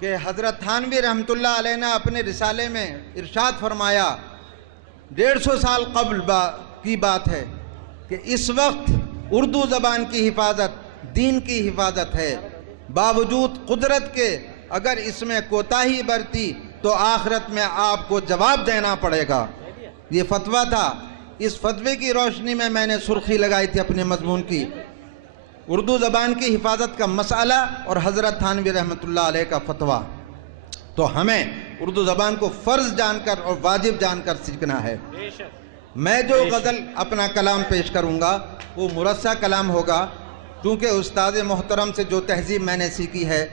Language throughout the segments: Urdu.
کہ حضرت تھانوی رحمۃ اللہ علیہ نے اپنے رسالے میں ارشاد فرمایا، 150 سال قبل کی بات ہے کہ اس وقت اردو زبان کی حفاظت دین کی حفاظت ہے، باوجود قدرت کے اگر اس میں کوتاہی برتی تو آخرت میں آپ کو جواب دینا پڑے گا۔ یہ فتویٰ تھا۔ اس فتوے کی روشنی میں میں نے سرخی لگائی تھی اپنے مضمون کی، اردو زبان کی حفاظت کا مسئلہ اور حضرت تھانوی رحمۃ اللہ علیہ کا فتویٰ۔ تو ہمیں اردو زبان کو فرض جان کر اور واجب جان کر سیکھنا ہے۔ میں جو غزل اپنا کلام پیش کروں گا وہ مرصع کلام ہوگا، کیونکہ استاد محترم سے جو تہذیب میں نے سیکھی ہے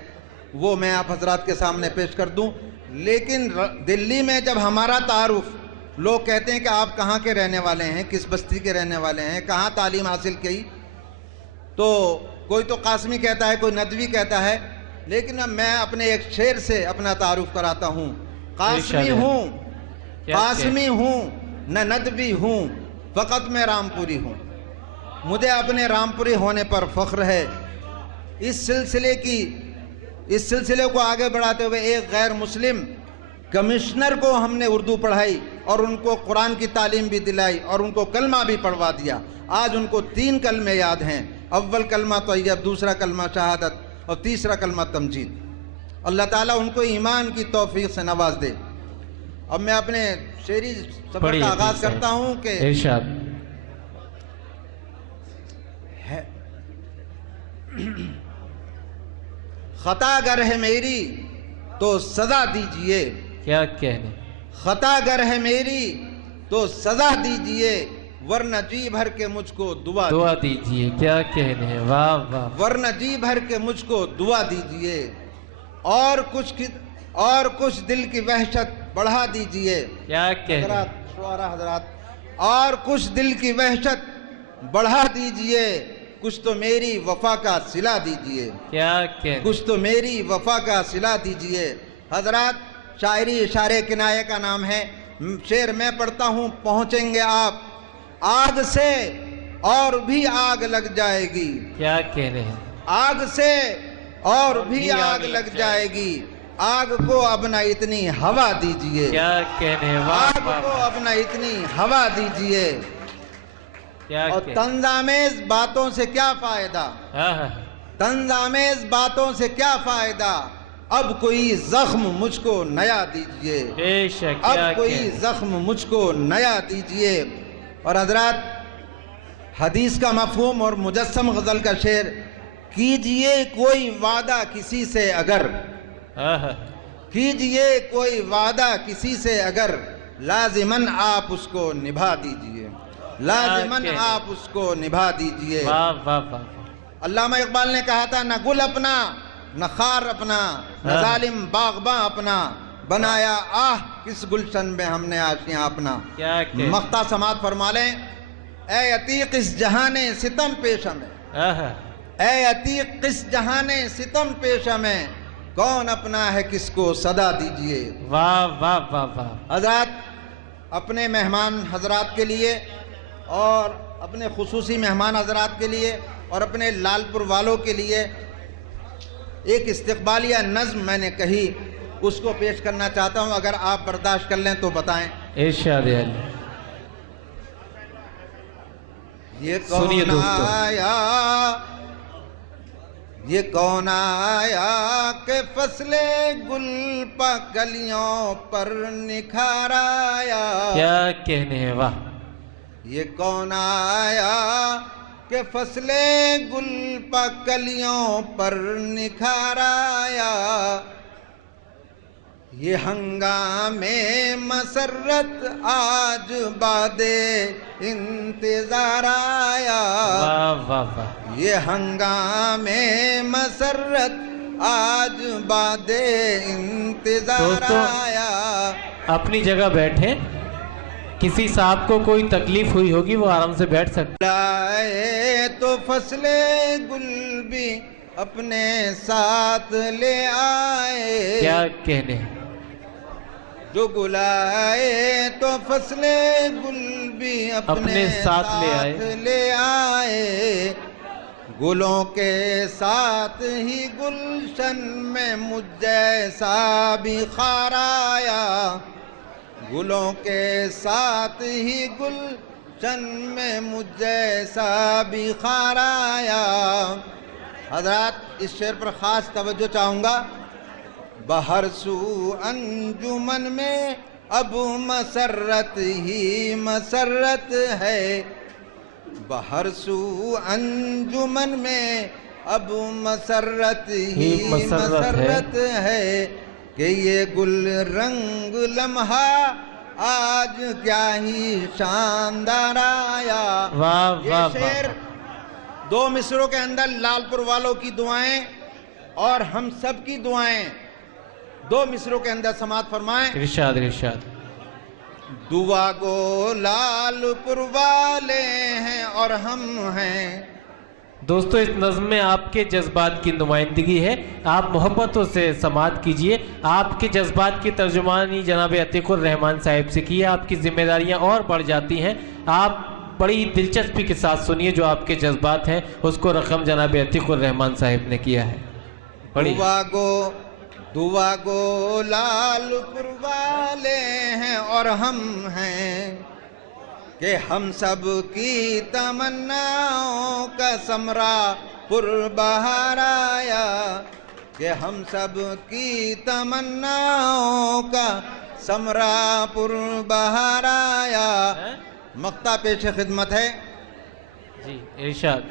وہ میں آپ حضرات کے سامنے پیش کر دوں۔ لیکن دلی میں جب ہمارا تعارف، لوگ کہتے ہیں کہ آپ کہاں کے رہنے والے ہیں، کس بستی کے رہنے والے ہیں، کہاں تعلیم حاصل کی، تو کوئی تو قاسمی کہتا ہے، کوئی ندوی کہتا ہے، لیکن اب میں اپنے ایک شعر سے اپنا تعارف کراتا ہوں۔ قاسمی ہوں نہ ندوی ہوں، فقط میں رامپوری ہوں۔ مجھے اپنے رامپوری ہونے پر فخر ہے۔ اس سلسلے کو آگے بڑھاتے ہوئے ایک غیر مسلم کمشنر کو ہم نے اردو پڑھائی اور ان کو قرآن کی تعلیم بھی دلائی اور ان کو کلمہ بھی پڑھوا دیا۔ آج ان کو 3 کلمے یاد ہیں، اول کلمہ طیب، دوسرا کلمہ شہادت اور تیسرا کلمہ تمجید۔ اللہ تعالیٰ ان کو ایمان کی توفیق سے نواز دے۔ اب میں اپنے شعری سفر کا آغاز کرتا ہوں کہ خطا گر ہے میری تو سزا دیجئے، کیا کہنے، خطا گر ہے میری تو سزا دیجئے، ورنہ جی بھر کے مجھ کو دعا دیجئے۔ کیا کہنے، واہ واہ، ورنہ جی بھر کے مجھ کو دعا دیجئے، اور کچھ دل کی وحشت بڑھا دیجئے۔ کیا کہنے، شعراء حضرات، اور کچھ دل کی وحشت بڑھا دیجئے، کچھ تو میری وفا کا صلہ دیجئے، کیا کہنے، کچھ تو میری وفا کا صلہ دیجئے۔ حضرات، شاعری اشارے کنایہ کا نام ہے۔ شعر میں پڑھتا ہوں، پہنچیں گے آپ آگ سے اور بھی آگ لگ جائے گی، کیا کہنے، آگ سے اور بھی آگ لگ جائے گی، آگ کو اب نہ اتنی ہوا دیجئے، کیا کہنے، آگ کو اب نہ اتنی ہوا دیجئے۔ اور طنزآمیز باتوں سے کیا فائدہ، طنزآمیز باتوں سے کیا فائدہ، اب کوئی زخم مجھ کو نیا دیجئے، اب کوئی زخم مجھ کو نیا دیجئے۔ اور حضرات، حدیث کا مفہوم اور مجسم غزل کا شعر، کیجئے کوئی وعدہ کسی سے اگر، کیجئے کوئی وعدہ کسی سے اگر، لازماً آپ اس کو نبھا دیجئے، لازماً آپ اس کو نبھا دیجئے۔ علامہ اقبال نے کہا تھا، نہ گل اپنا نہ خار اپنا، نہ ظالم باغباں اپنا، بنایا آہ کس گلشن میں ہم نے آشیاں اپنا۔ مقطع سماعت فرما لیں۔ اے عتیق اس جہان ستم پیش میں، اے عتیق اس جہان ستم پیش میں، کون اپنا ہے کس کو صدا دیجئے۔ واہ واہ واہ واہ۔ حضرات، اپنے مہمان حضرات کے لیے اور اپنے خصوصی مہمان حضرات کے لیے اور اپنے لال پور والوں کے لیے ایک استقبالیہ نظم میں نے کہی، اس کو پیش کرنا چاہتا ہوں، اگر آپ برداشت کر لیں تو بتائیں۔ ارشاد ہے۔ یہ کون آیا، یہ کون آیا کہ فصل گل پا گلیوں پر نکھار آیا، کیا کہنے، واہ۔ یہ کون آیا کہ فصل گل پا کلیوں پر نکھار آیا، یہ ہنگام مسرت آج باد انتظار آیا، واہ واہ واہ۔ یہ ہنگام مسرت آج باد انتظار آیا۔ اپنی جگہ بیٹھیں، کسی صاحب کو کوئی تکلیف ہوئی ہوگی وہ آرام سے بیٹھ سکتے۔ لائے تو فصل گل بھی اپنے ساتھ لے آئے، کیا کہنے، جو گلائے تو فصل گل بھی اپنے ساتھ لے آئے، گلوں کے ساتھ ہی گلشن میں مجھ جیسا بھی خار آیا، گلوں کے ساتھ ہی گلشن میں مجھ جیسا بھی خار آیا۔ حضرات اس شعر پر خاص توجہ چاہوں گا۔ بہر سو انجمن میں اب مسرت ہی مسرت ہے، بہر سو انجمن میں اب مسرت ہی مسرت ہے، کہ یہ گل رنگ لمحہ آج کیا ہی شاندار آیا۔ واہ یہ واہ شعر دو مصروں کے اندر لال پور والوں کی دعائیں اور ہم سب کی دعائیں دو مصروں کے اندر سماعت فرمائیں۔ ارشاد ارشاد۔ دعا گو لال پور والے ہیں اور ہم ہیں۔ دوستو اس نظم میں آپ کے جذبات کی نمائندگی ہے، آپ محبتوں سے سماعت کیجئے۔ آپ کے جذبات کی ترجمانی جناب عتیق الرحمان صاحب سے کی ہے، آپ کی ذمہ داریاں اور بڑھ جاتی ہیں۔ آپ بڑی دلچسپی کے ساتھ سنیے جو آپ کے جذبات ہیں، اس کو رقم جناب عتیق الرحمان صاحب نے کیا ہے۔ دعا گو لال پور والے ہیں اور ہم ہیں، کہ ہم سب کی تمناؤں کا ثمرہ پر بہار آیا، کہ ہم سب کی تمناؤں کا ثمرہ پر بہار آیا۔ مقطع پیش خدمت ہے۔ جی ارشاد۔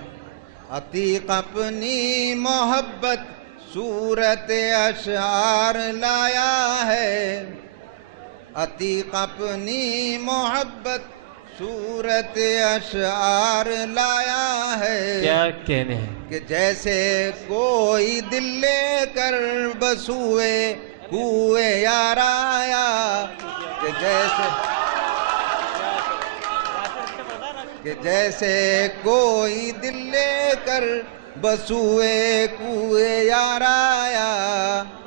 عتیق اپنی محبت صورت اشعار لایا ہے، عتیق اپنی محبت صورت اشعار لایا ہے، کیا کہنے ہیں کہ جیسے کوئی دل لے کر بسوئے کوئے یار آیا، کہ جیسے کوئی دل لے کر بسوئے کوئے یار آیا،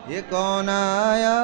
یہ کون آیا؟